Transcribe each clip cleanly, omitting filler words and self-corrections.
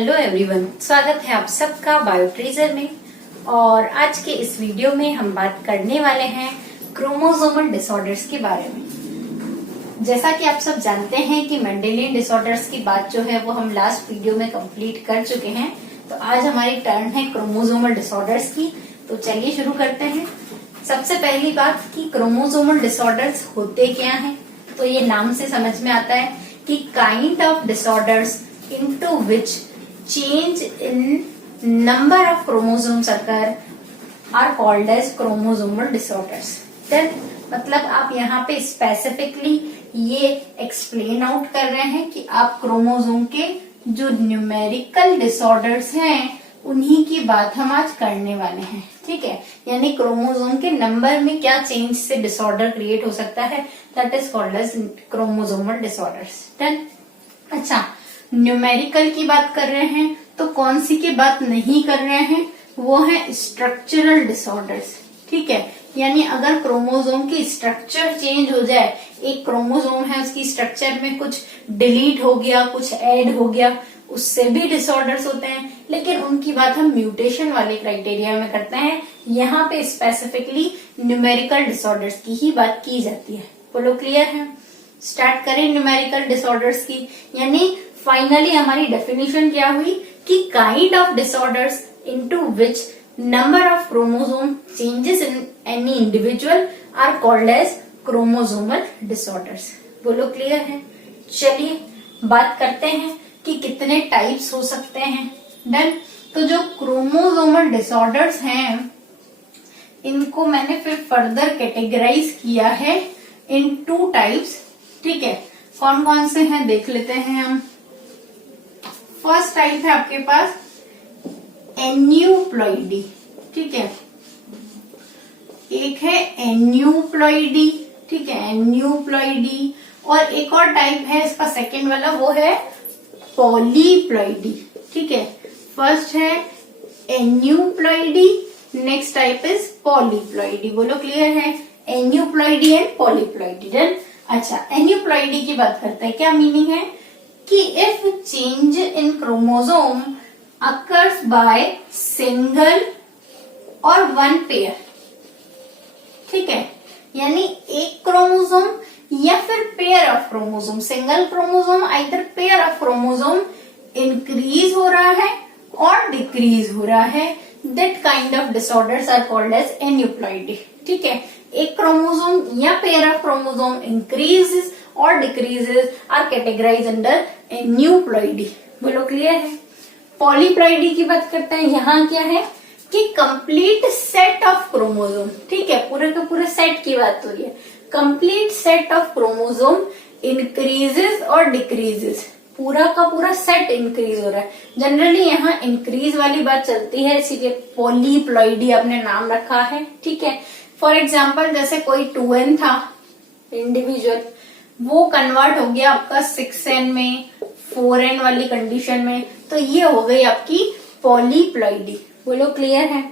Hello everyone, स्वागत है आप सबका बायोट्रीजर में। और आज के इस वीडियो में हम बात करने वाले हैं क्रोमोसोमल डिसऑर्डर्स के बारे में। जैसा कि आप सब जानते हैं कि मेंडेलियन डिसऑर्डर्स की बात जो है वो हम लास्ट वीडियो में कंप्लीट कर चुके हैं, तो आज हमारी टर्न है क्रोमोसोमल डिसऑर्डर्स की। तो चलिए शुरू करते हैं। सबसे पहली बात कि क्रोमोसोमल डिसऑर्डर्स होते क्या हैं, तो ये नाम से समझ में आता है कि kind of disorders into which change in number of chromosomes occur are called as chromosomal disorders। Then मतलब आप यहाँ पे स्पेसिफिकली ये एक्सप्लेन आउट कर रहे हैं कि आप क्रोमोसोम के जो न्यूमेरिकल डिसऑर्डर्स हैं उन्हीं की बात हम आज करने वाले हैं। ठीक है, यानी क्रोमोसोम के नंबर में क्या चेंज से डिसऑर्डर क्रिएट हो सकता है, that is called as chromosomal disorders. Done. अच्छा, न्यूमेरिकल की बात कर रहे हैं तो कौन सी की बात नहीं कर रहे हैं, वो है स्ट्रक्चरल डिसऑर्डर्स। ठीक है, यानी अगर क्रोमोसोम की स्ट्रक्चर चेंज हो जाए, एक क्रोमोसोम है उसकी स्ट्रक्चर में कुछ डिलीट हो गया, कुछ ऐड हो गया, उससे भी डिसऑर्डर्स होते हैं, लेकिन उनकी बात हम म्यूटेशन वाले क्राइटेरिया में करते हैं। यहाँ पे स्पेसिफिकली न्यूमेरिकल डिसऑर्डर्स की ही बात की जाती है। बोलो क्लियर है? स्टार्ट करें न्यूमेरिकल डिसऑर्डर्स की। यानी फाइनली हमारी डेफिनेशन क्या हुई कि kind of disorders into which number of chromosome changes in any individual are called as chromosomal disorders. बोलो क्लियर है? चलिए बात करते हैं कि कितने टाइप्स हो सकते हैं। डन। तो जो क्रोमोसोमल डिसऑर्डर्स हैं इनको मैंने फिर फर्दर कैटेगराइज किया है इन 2 टाइप्स। ठीक है, कौन कौन से हैं देख लेते हैं हम। फर्स्ट टाइप है आपके पास एन्यूप्लॉइडी। ठीक है, एक है एन्यूप्लॉइडी। ठीक है, एन्यूप्लॉइडी। और एक और टाइप है इसका सेकंड वाला, वो है पॉलीप्लॉइडी। ठीक है, फर्स्ट है aneuploidy, next type is polyploidy. बोलो क्लियर है? Aneuploidy and polyploidy. डन। अच्छा, एन्यूप्लॉइडी की बात करते हैं। क्या मीनिंग है कि if change in chromosome occurs by single और 1 पेयर। ठीक है, यानी एक क्रोमोसोम या फिर pair of chromosome, single chromosome either pair of chromosome increase हो रहा है और डिक्रीज हो रहा है, that kind of disorders are called as aneuploidy. ठीक है, एक क्रोमोसोम या पेयर ऑफ क्रोमोसोम इंक्रीजेस और decreases are categorize under aneuploidy. बोलो क्लियर है? पॉलीप्लॉइडी की बात करते हैं। यहाँ क्या है कि कंप्लीट सेट ऑफ क्रोमोसोम। ठीक है, पूरे के पूरे सेट की बात हो रही है। Complete set of chromosome increases और डिक्रीजेस, पूरा का पूरा सेट इंक्रीज हो रहा है। जनरली यहाँ इंक्रीज वाली बात चलती है, इसीलिए पॉलीप्लॉइडी आपने नाम रखा है। ठीक है, फॉर एग्जाम्पल जैसे कोई 2n था इंडिविजुअल, वो कन्वर्ट हो गया आपका 6n में, 4n वाली कंडीशन में, तो ये हो गई आपकी पॉलीप्लॉइडी। बोलो क्लियर है?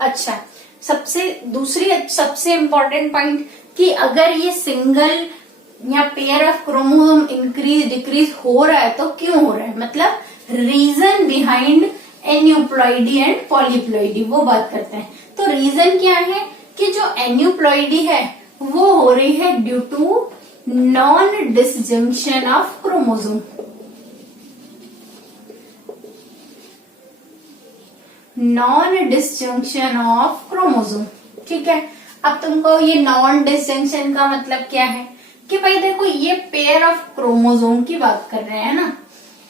अच्छा, सबसे इम्पोर्टेंट पॉइंट कि अगर ये सिंगल या pair of chromosome increase decrease हो रहा है तो क्यों हो रहा है, मतलब reason behind aneuploidy and polyploidy, वो बात करते हैं। तो रीजन क्या है कि जो एन्यूप्लॉइडी है वो हो रही है due to non disjunction of chromosome. Non disjunction of chromosome. ठीक है, अब तुमको ये नॉन डिसजंक्शन का मतलब क्या है कि भाई देखो, ये पेयर ऑफ क्रोमोसोम की बात कर रहे हैं ना,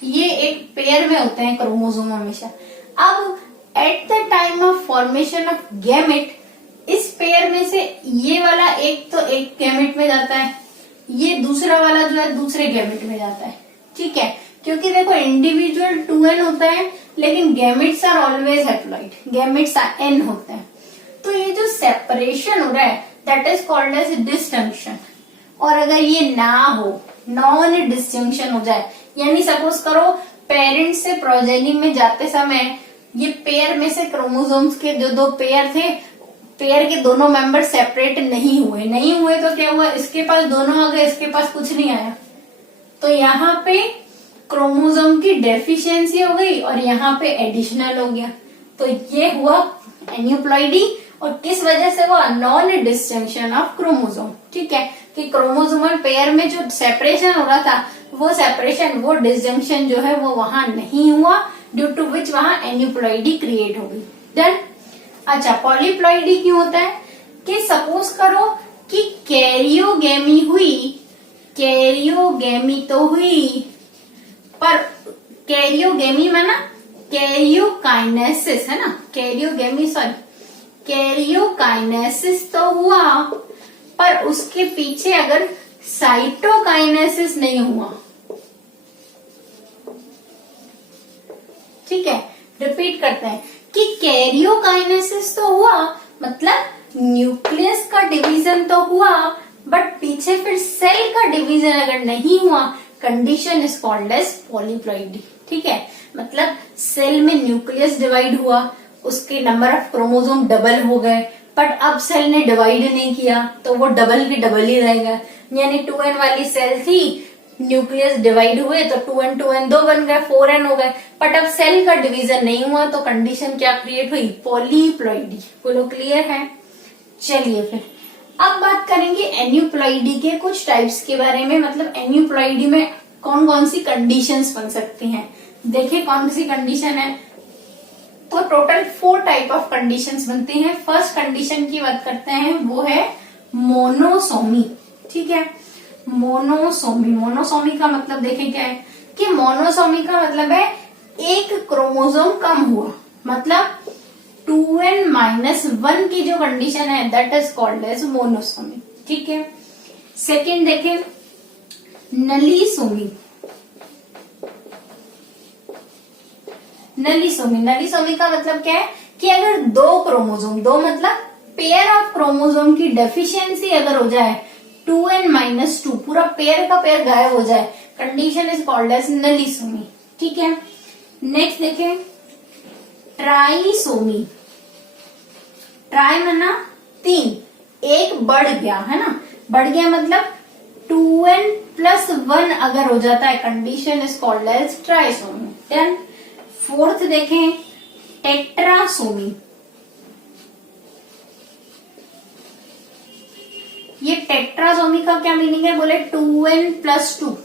ये एक पेयर में होते हैं क्रोमोसोम हमेशा। अब at the time of formation of gamete, इस पेयर में से ये वाला एक तो एक गैमेट में जाता है, ये दूसरा वाला जो है दूसरे गैमेट में जाता है। ठीक है, क्योंकि देखो इंडिविजुअल 2n होता है लेकिन gametes are always haploid, gametes n होते हैं। तो ये जो सेपरेशन हो रहा है that is called as disjunction. और अगर ये ना हो, नॉन डिसजंक्शन हो जाए, यानी सपोज करो पेरेंट्स से प्रोजेनी में जाते समय ये पेयर में से क्रोमोसोम्स के जो 2 पेयर थे, पेयर के दोनों मेंबर सेपरेट नहीं हुए तो क्या हुआ, इसके पास दोनों आ गए, इसके पास कुछ नहीं आया। तो यहाँ पे क्रोमोसोम की डेफिशिएंसी हो गई और यहाँ पे एडिशनल हो गया, तो ये हुआ एन्यूप्लॉइडी। और किस वजह से हुआ? Non disjunction of chromosome. ठीक है, कि क्रोमोसोमल पेयर में जो सेपरेशन हो रहा था वो सेपरेशन, वो डिस्जंक्शन जो है वो वहां नहीं हुआ, ड्यू टू विच वहां एन्यूप्लॉइडी क्रिएट हो गई। डन। अच्छा, पॉलीप्लॉइडी क्यों होता है? कि सपोज करो कि कैरियोगेमी हुई, कैरियोगेमी तो हुई, पर कैरियोगेमी में ना कैरियोकाइनेसिस है ना, कैरियोगेमी सॉरी कैरियोकाइनेसिस तो हुआ, पर उसके पीछे अगर साइटोकाइनेसिस नहीं हुआ, ठीक है, रिपीट करते हैं कि कैरियोकाइनेसिस तो हुआ, मतलब न्यूक्लियस का डिवीजन तो हुआ, बट पीछे फिर सेल का डिवीजन अगर नहीं हुआ, condition is called as polyploidy. ठीक है, मतलब सेल में न्यूक्लियस डिवाइड हुआ, उसके नंबर ऑफ क्रोमोसोम डबल हो गए, बट अब सेल ने डिवाइड नहीं किया तो वो डबल की डबल ही रहेगा। यानी 2n वाली सेल थी, न्यूक्लियस डिवाइड हुए तो 2n 2n 2 बन गए, 4n हो गए, बट अब सेल का डिवीजन नहीं हुआ तो कंडीशन क्या क्रिएट हुई? पॉलीप्लॉइडी। बोलो क्लियर है? चलिए फिर अब बात करेंगे एन्यूप्लॉइडी के कुछ टाइप्स के बारे में, मतलब एन्यूप्लॉइडी में कौन कौन सी कंडीशंस बन सकती हैं। देखिए कौन सी कंडीशन है, तो टोटल 4 टाइप ऑफ कंडीशंस बनती हैं। फर्स्ट कंडीशन की बात करते हैं, वो है मोनोसोमी। ठीक है, मोनोसोमी, मोनोसोमी का मतलब देखें क्या है कि मोनोसोमी का मतलब है एक क्रोमोसोम कम हुआ, मतलब 2n-1 की जो कंडीशन है that is called as monosomy. ठीक है, सेकेंड देखें नलीसोमी। नलीसोमी, नलीसोमी का मतलब क्या है कि अगर 2 क्रोमोसोम, 2 मतलब पेयर ऑफ क्रोमोसोम की डेफिशिएंसी अगर हो जाए 2n-2, पूरा पेयर का पेयर गायब हो जाए, condition is called as nullisomy. ठीक है, नेक्स्ट देखें ट्राइसोमी। ट्राई माना 3, एक बढ़ गया है ना, बढ़ गया मतलब 2n+1 अगर हो जाता है, condition is called as trisomy. Then fourth देखें टेट्रासोमी। ये टेट्रासोमी का क्या मीनिंग है? बोले 2n+2,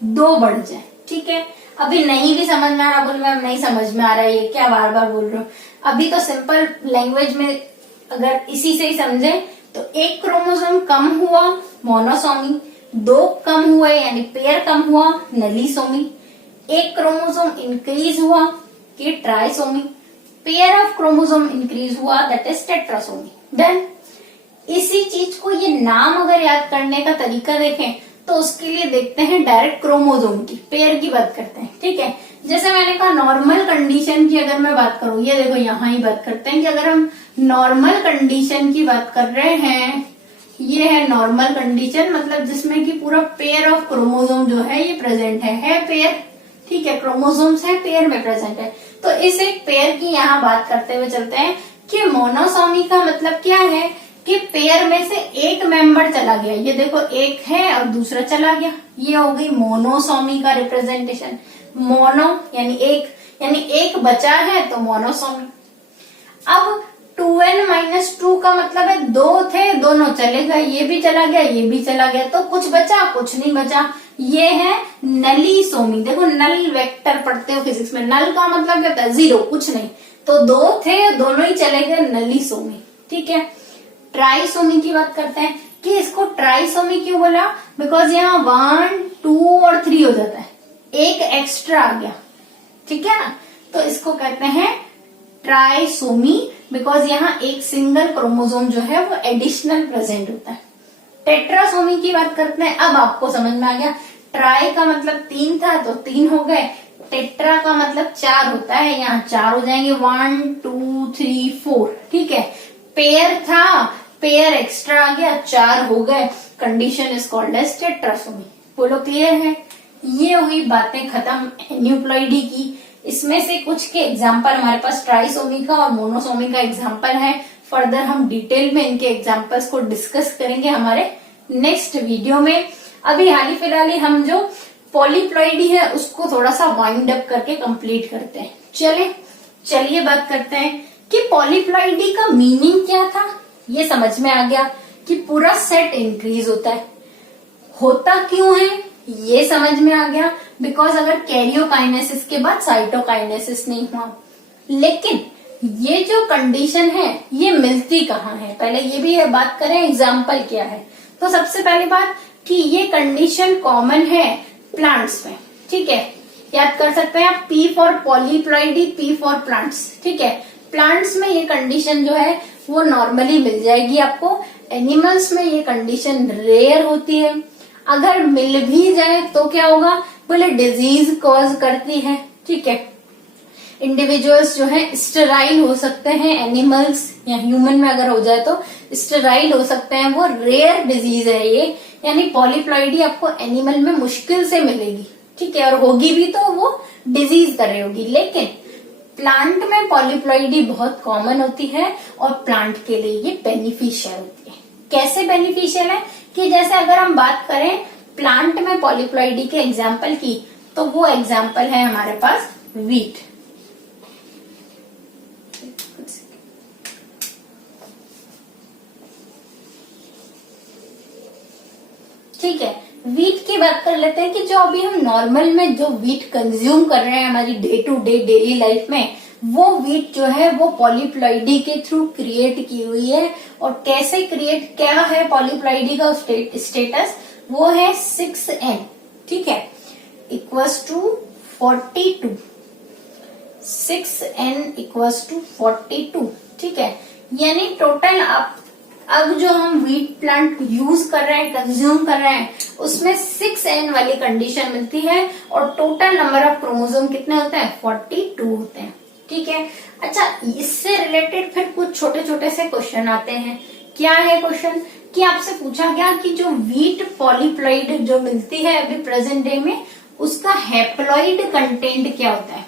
2 बढ़ जाए। ठीक है, अभी नहीं भी समझ में आ रहा, बोले मैम नहीं समझ में आ रहा है, ये क्या बार बार बोल रहे हो। अभी तो सिंपल लैंग्वेज में अगर इसी से ही समझे तो एक क्रोमोसोम कम हुआ मोनोसोमी, 2 कम हुए यानी पेयर कम हुआ नलीसोमी, एक क्रोमोसोम इंक्रीज हुआ कि trisomy, pair of chromosome increase हुआ दैट इज टेट्रासोमी। देन इसी चीज को ये नाम अगर याद करने का तरीका देखें तो उसके लिए देखते हैं डायरेक्ट क्रोमोसोम की, पेयर की बात करते हैं। ठीक है, जैसे मैंने कहा नॉर्मल कंडीशन की अगर मैं बात करूं, ये देखो यहाँ ही बात करते हैं कि अगर हम नॉर्मल कंडीशन की बात कर रहे हैं, ये है नॉर्मल कंडीशन, मतलब जिसमें कि पूरा पेयर ऑफ क्रोमोसोम जो है ये प्रेजेंट है पेयर। ठीक है, क्रोमोसोम्स है पेयर में प्रेजेंट है, तो इस एक पेयर की यहाँ बात करते हुए चलते हैं कि मोनोसोमी का मतलब क्या है कि पेयर में से एक मेंबर चला गया, ये देखो एक है और दूसरा चला गया, ये हो गई मोनोसोमी का रिप्रेजेंटेशन। मोनो यानी एक बचा है तो मोनोसोमी। अब 2n-2 का मतलब है 2 थे, दोनों चले गए, ये भी चला गया ये भी चला गया, तो कुछ बचा, कुछ नहीं बचा, ये है नलीसोमी। देखो नल वेक्टर पढ़ते हो फिजिक्स में, नल का मतलब क्या होता है? 0, कुछ नहीं, तो 2 थे दोनों ही चले गए, नलीसोमी। ठीक है, ट्राइसोमी की बात करते हैं कि इसको ट्राइसोमी क्यों बोला? बिकॉज यहाँ 1, 2 और 3 हो जाता है, एक एक्स्ट्रा आ गया। ठीक है ना, तो इसको कहते हैं ट्राइसोमी, बिकॉज यहाँ एक सिंगल क्रोमोसोम जो है वो एडिशनल प्रेजेंट होता है। टेट्रासोमी की बात करते हैं, अब आपको समझ में आ गया, ट्राई का मतलब 3 था तो 3 हो गए, टेट्रा का मतलब 4 होता है, यहाँ 4 हो जाएंगे, 1, 2, 3, 4। ठीक है, पेयर था, पेयर एक्स्ट्रा आ गया, 4 हो गए, condition is called as tetrasomy. बोलो क्लियर है? ये हुई बातें खत्म एन्यूप्लॉइडी की। इसमें से कुछ के एग्जाम्पल हमारे पास ट्राइसोमी का और मोनोसोमी का एग्जाम्पल है। फर्दर हम डिटेल में इनके एग्जाम्पल्स को डिस्कस करेंगे हमारे नेक्स्ट वीडियो में। अभी हाल ही फिलहाल हम जो पॉलीप्लॉइडी है उसको थोड़ा सा वाइंड अप करके कंप्लीट करते हैं। चलिए बात करते हैं कि पॉलीप्लॉइडी का मीनिंग क्या था। ये समझ में आ गया कि पूरा सेट इंक्रीज होता क्यों है ये समझ में आ गया, बिकॉज अगर कैरियोकाइनेसिस के बाद साइटोकाइनेसिस नहीं हुआ। लेकिन ये जो कंडीशन है ये मिलती कहाँ है, पहले ये भी बात करें एग्जाम्पल क्या है। तो सबसे पहली बात कि ये कंडीशन कॉमन है प्लांट्स में, ठीक है। याद कर सकते हैं आप, P for polyploidy, P for plants, ठीक है। प्लांट्स में ये कंडीशन जो है वो नॉर्मली मिल जाएगी आपको। एनिमल्स में ये कंडीशन रेयर होती है। अगर मिल भी जाए तो क्या होगा, बोले डिजीज कॉज करती है, ठीक है। इंडिविजुअल्स जो है स्टेराइल हो सकते हैं, एनिमल्स या ह्यूमन में अगर हो जाए तो स्टेराइल हो सकते हैं, वो रेयर डिजीज है ये। यानी पॉलीप्लॉइडी आपको एनिमल में मुश्किल से मिलेगी, ठीक है, और होगी भी तो वो डिजीज कर रही होगी। लेकिन प्लांट में पॉलीप्लॉइडी बहुत कॉमन होती है और प्लांट के लिए ये बेनिफिशियल होती है। कैसे बेनिफिशियल है कि जैसे अगर हम बात करें प्लांट में पॉलीप्लॉइडी के एग्जाम्पल की, तो वो एग्जाम्पल है हमारे पास वीट। ठीक है, वीट की बात कर लेते हैं कि जो अभी हम नॉर्मल में जो वीट कंज्यूम कर रहे हैं हमारी day to day daily life में, वो वीट जो है वो पॉलीप्लॉइडी के थ्रू क्रिएट की हुई है। और कैसे क्रिएट, क्या है पॉलीप्लॉइडी का स्टेटस, वो है 6n, ठीक है, equals to 42, 6n equals to 42, ठीक है। यानी टोटल आप अब जो हम वीट प्लांट यूज कर रहे हैं, कंज्यूम कर रहे हैं, उसमें 6n वाली कंडीशन मिलती है और टोटल नंबर ऑफ क्रोमोसोम कितने होते हैं, 42 होते हैं, ठीक है। अच्छा, इससे रिलेटेड फिर कुछ छोटे छोटे से क्वेश्चन आते हैं। क्या है क्वेश्चन कि आपसे पूछा गया कि जो वीट पॉलीप्लॉइड जो मिलती है अभी प्रेजेंट डे में, उसका हैप्लॉइड कंटेंट क्या होता है।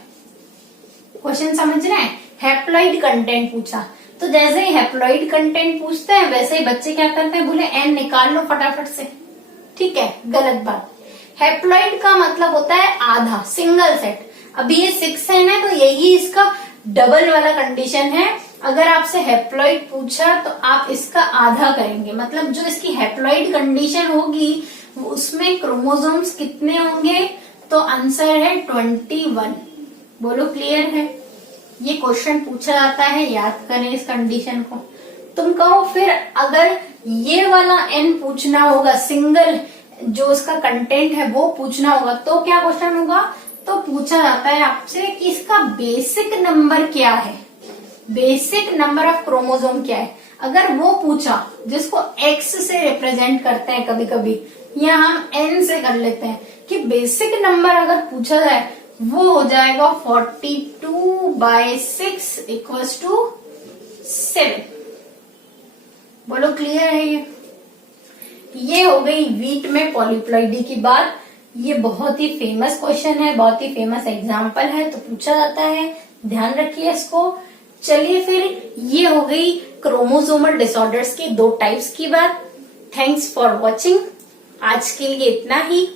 क्वेश्चन समझ रहे हैं, हैप्लॉइड कंटेंट पूछा। तो जैसे ही हैप्लॉइड कंटेंट पूछते हैं वैसे ही बच्चे क्या करते हैं, बोले एन निकाल लो फटाफट से, ठीक है। गलत बात। हैप्लॉइड का मतलब होता है आधा, सिंगल सेट। अभी ये 6n है तो यही इसका डबल वाला कंडीशन है। अगर आपसे हैप्लॉइड पूछा तो आप इसका आधा करेंगे, मतलब जो इसकी हैप्लॉइड कंडीशन होगी उसमें क्रोमोसोम्स कितने होंगे, तो आंसर है 21। बोलो क्लियर है। ये क्वेश्चन पूछा जाता है, याद करें इस कंडीशन को। तुम कहो फिर अगर ये वाला n पूछना होगा, सिंगल जो उसका कंटेंट है वो पूछना होगा, तो क्या क्वेश्चन होगा, तो पूछा जाता है आपसे कि इसका बेसिक नंबर क्या है, बेसिक नंबर ऑफ क्रोमोसोम क्या है। अगर वो पूछा, जिसको x से रिप्रेजेंट करते हैं कभी कभी, या हम n से कर लेते हैं, कि बेसिक नंबर अगर पूछा जाए वो हो जाएगा 42/6 इक्वल्स टू 7। बोलो क्लियर है ये हो गई वीट में पॉलीप्लॉइडी की बात। ये बहुत ही फेमस क्वेश्चन है, बहुत ही फेमस एग्जाम्पल है, तो पूछा जाता है, ध्यान रखिए इसको। चलिए फिर ये हो गई क्रोमोसोमल डिसऑर्डर्स की 2 टाइप्स की बात। Thanks for watching. आज के लिए इतना ही।